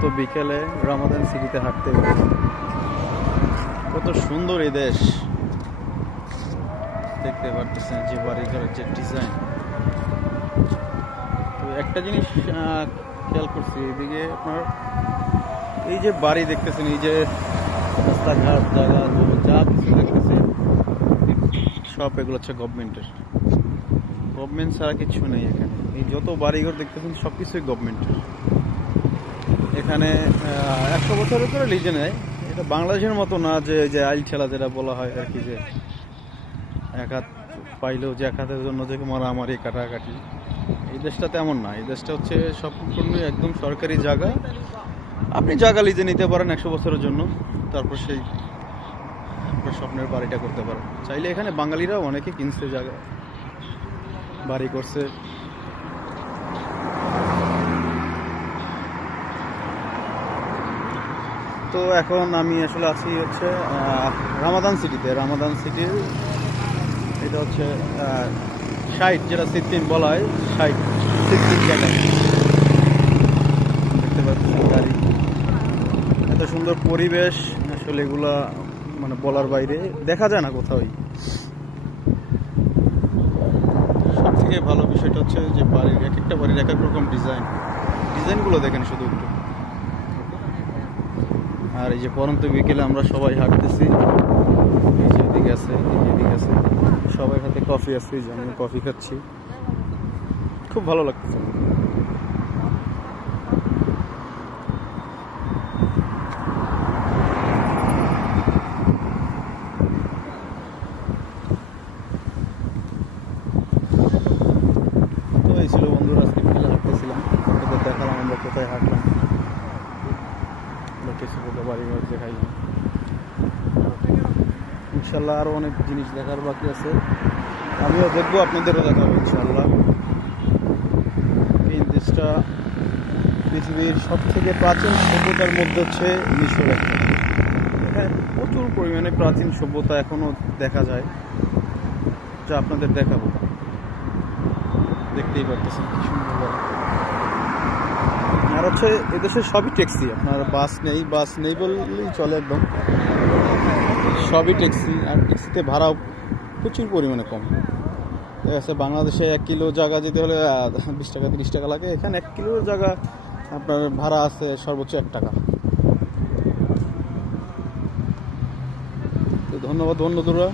পরন্ত বিকেলে রামাদান সিটিতে হাঁটতে বেরোছি। কত সুন্দর এই দেশ, দেখতে পারতেছেন যে বাড়িঘরের যে ডিজাইন। তো একটা জিনিস খেয়াল করছি, এদিকে আপনার এই যে বাড়ি দেখতেছেন, এই যে রাস্তাঘাট জায়গা যা কিছু দেখতেছে সব এগুলো হচ্ছে গভর্নমেন্টের। গভর্নমেন্ট ছাড়া কিছু নেই এখানে। এই যত বাড়িঘর দেখতেছেন সব কিছুই গভর্নমেন্টের। এখানে 100 বছরের করে লিজে নেয়। এটা বাংলাদেশের মতো না যে আইল ঠেলা যেটা বলা হয় আর কি, যে এক হাত পাইলেও যে এক হাতের জন্য যে মারামারি কাটাকাটি। এই দেশটা তেমন না। এই দেশটা হচ্ছে সম্পূর্ণ একদম সরকারি জায়গা। আপনি জায়গা লিজে নিতে পারেন 100 বছরের জন্য, তারপর সেই আপনার স্বপ্নের বাড়িটা করতে পারেন। চাইলে এখানে বাঙালিরাও অনেকে কিনছে, জায়গা বাড়ি করছে। তো এখন আমি আসলে আছি হচ্ছে রামাদান সিটিতে। রামাদান সিটির এটা হচ্ছে সাইট, যেটা সিদ্দিন বলা হয়, সাইট সিদ্দিন জায়গা। দেখতে পাচ্ছি গাড়ি, এত সুন্দর পরিবেশ, আসলে এগুলা মানে বলার বাইরে, দেখা যায় না কোথাও। সব থেকে ভালো বিষয়টা হচ্ছে যে বাড়ির এক একটা বাড়ির এক এক রকম ডিজাইনগুলো দেখেন শুধু একটু। আর এই যে পরন্ত বিকেলে আমরা সবাই হাঁটতেছি, এই যে এদিকে আছে, এই যে এদিকে আছে, সবাই হাতে কফি আছে, এই যে আমি কফি খাচ্ছি, খুব ভালো লাগতেছে। তো এই ছিল বন্ধুরা, আজকে বিকেলে হাঁটতেছিলাম, আপনাদের দেখালাম আমরা কোথায় হাঁটলাম, কিছু বাড়ি ঘর দেখাইলাম। ইনশাল্লাহ আরও অনেক জিনিস দেখার বাকি আছে, আমিও দেখবো, আপনাদেরও দেখাবো ইনশাল্লাহ। এই দেশটা পৃথিবীর সব থেকে প্রাচীন সভ্যতার মধ্যে হচ্ছে মিশর একটা। এখানে প্রচুর পরিমাণে প্রাচীন সভ্যতা এখনও দেখা যায়, যা আপনাদের দেখাবো। দেখতেই পারতেছেন কি সুন্দর। আর হচ্ছে এদেশে সবই ট্যাক্সি, আপনার বাস নেই বললেই চলে, একদম সবই ট্যাক্সি। আর ট্যাক্সিতে ভাড়াও প্রচুর পরিমাণে কম। ঠিক আছে, বাংলাদেশে 1 কিলো জায়গা যেতে হলে 20 টাকা 30 টাকা লাগে, এখানে 1 কিলো জায়গা আপনার ভাড়া আছে সর্বোচ্চ 1 টাকা। তো ধন্যবাদ বন্ধুরা।